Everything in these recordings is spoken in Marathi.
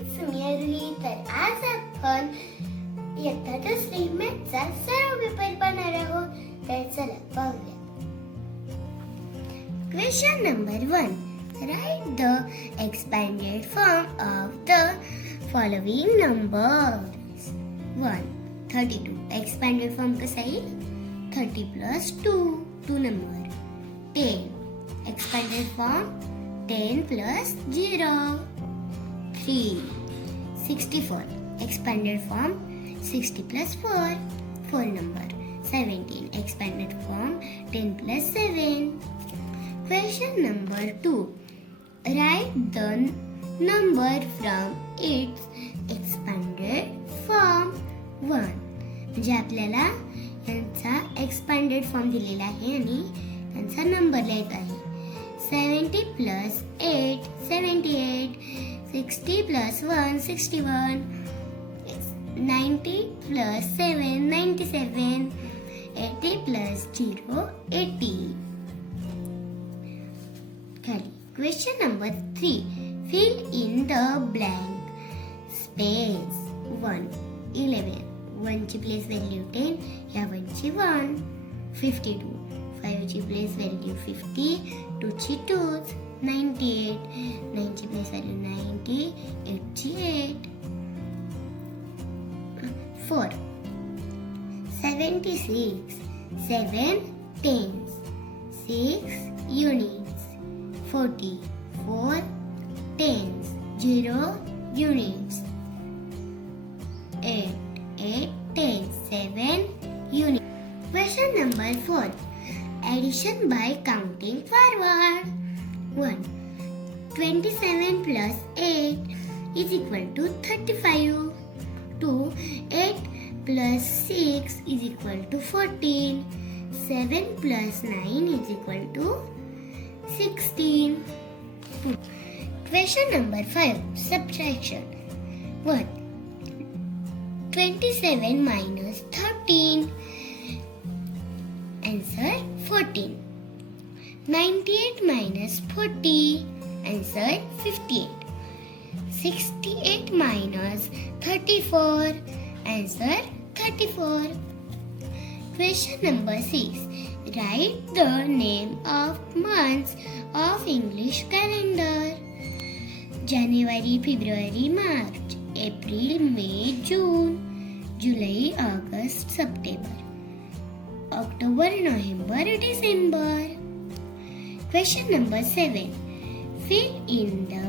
It's me Ruhi. तर आज आपण इयत्ता दुसरी मॅथ्सचा सराव पेपर पाहणार आहोत. तर चला पाहूया. Question number 1. Write the expanded form of the following numbers. 1. 32. Expanded form कसा येईल? 30 plus 2 number. 10. Expanded form 10 plus 0. 3. 64. Expanded form 60 plus 4 number. 17. Expanded form 10 plus 7. Question number 2. Write the number from its expanded form 1. म्हणजे आपल्याला यांचा एक्सपॅन्डेड फॉर्म दिलेला आहे आणि त्यांचा नंबर लिहायचा आहे. 70 plus 8 78. 60 plus 1 61. 90 plus 7 97. 80 plus 0 80. Question number 3. Fill in the blank space. 1 11. 1 ची प्लेस व्हॅल्यू 10. या 1 ची 1. 52. 5 ची प्लेस व्हॅल्यू 50. 2 ची 2. 98. 9 ची प्लेस व्हॅल्यू 90. 8 ची 8. 4. 76. 7 tens. 6 units. 40. 4 tens. 0 units. 8 tens. 7 units. Question number 4. Addition by counting forward. 1. 27 plus 8 is equal to 35. 2. 8 plus 6 is equal to 14. 7 plus 9 is equal to 16. Question number 5. Subtraction. 1. 27 minus 13. Answer 14. 98 minus 40. Answer 58. 68 minus 34. Answer 34. Question number 6. Write the name of months of English calendar. January, February, March, April, May, June, July, August, September, October, November, December. Question number 7. Fill in the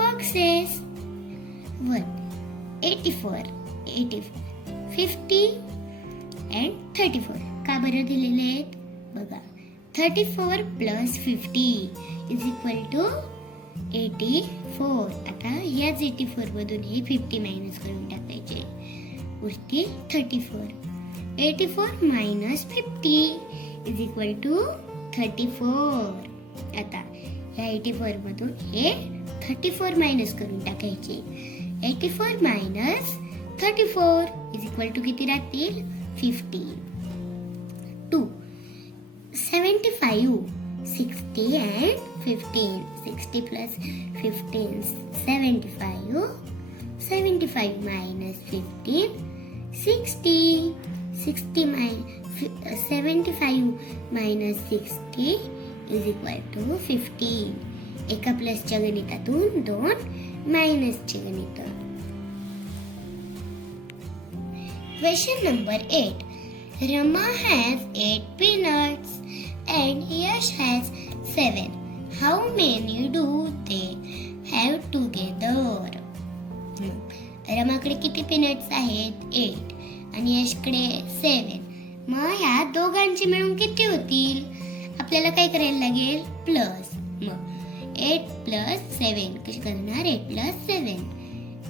boxes. 1. 84, 50 and 34. का बरं दिलेले आहेत बघा. 34 plus 50 is equal to 84. आता याच 84 मधून हे 50 मायनस करून टाकायचे. उरते 34. 84 minus 50 is equal to 34. आता या 84 मधून हे 34 मायनस करून टाकायचे. 84 minus 34 is equal to किती राहतील? 50. 2. 75. 60 and 15. 60 plus 15. 75. 75 minus 15. 60. 75 minus 60 is equal to 15. एका प्लसच्या गणितातून 2 मायनसचे गणित. Question number 8. Rama has 8 peanuts and Yash has 7. How many do they have together? रमाकडे किती पीनट्स आहेत? 8. आणि यशकडे 7. मग ह्या दोघांची मिळून किती होतील? आपल्याला काय करायला लागेल? प्लस. मग 8 plus 7 कशी करणार? 8 plus 7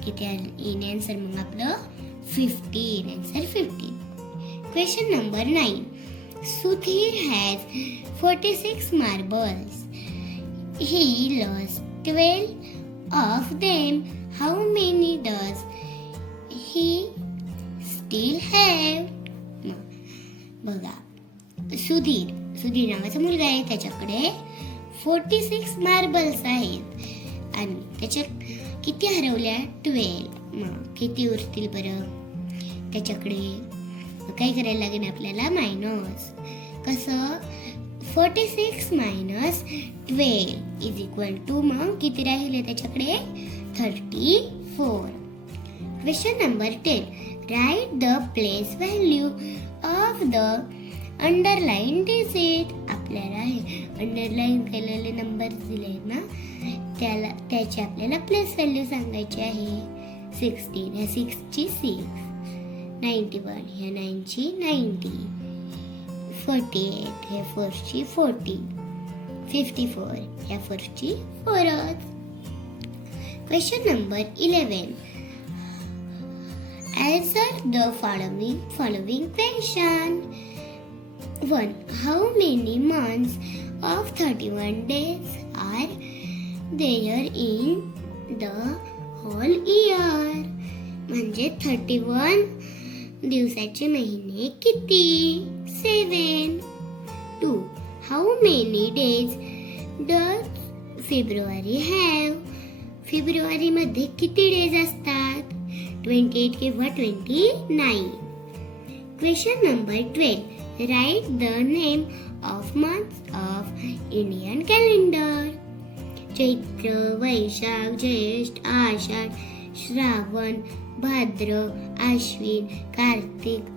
किती येईल आन्सर? मग आपलं 15. Answer 15. Question number 9. Sudhir has 46 marbles. He lost 12 of them. How many does he still have? बघा, सुधीर नावाचा मुलगा आहे. त्याच्याकडे 46 मार्बल्स आहेत आणि त्याच्या किती हरवल्या? 12. मग किती उरतील बरं त्याच्याकडे? काय करायला लागेल आपल्याला? मायनस. कसं? 46 मायनस 12 इज इक्वल टू, मग किती राहिले त्याच्याकडे? 34. Question number 10. Write the place value of the underline digit. आपल्याला हे अंडरलाईन केलेले नंबर दिले ना, त्याची आपल्याला प्लेस व्हॅल्यू सांगायची आहे. 16 ह्या 6 ची 6, 91 ह्या 9 ची 90, 48 ह्या 4 ची 40, 54 ह्या 4 ची 4. Question number 11. Answer the following question. 1. How many months of 31 days are there in the whole year? म्हणजे 31 दिवसाचे महिने किती? 7. 2. How many days does February have? फेब्रुवारी मध्ये किती डेज असतात? 28 किंवा 29. Question number 12. Write the name of months of Indian calendar. Chaitra, Vaishakh, Jyeshtha, Ashadh, Shravan, भाद्र, आश्विन, कार्तिक,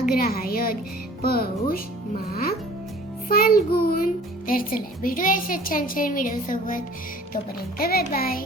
अग्रहायण, पौष, माघ, फाल्गुन. तर चला भेटूया अशा छान छान व्हिडिओ सोबत. तोपर्यंत बाय बाय.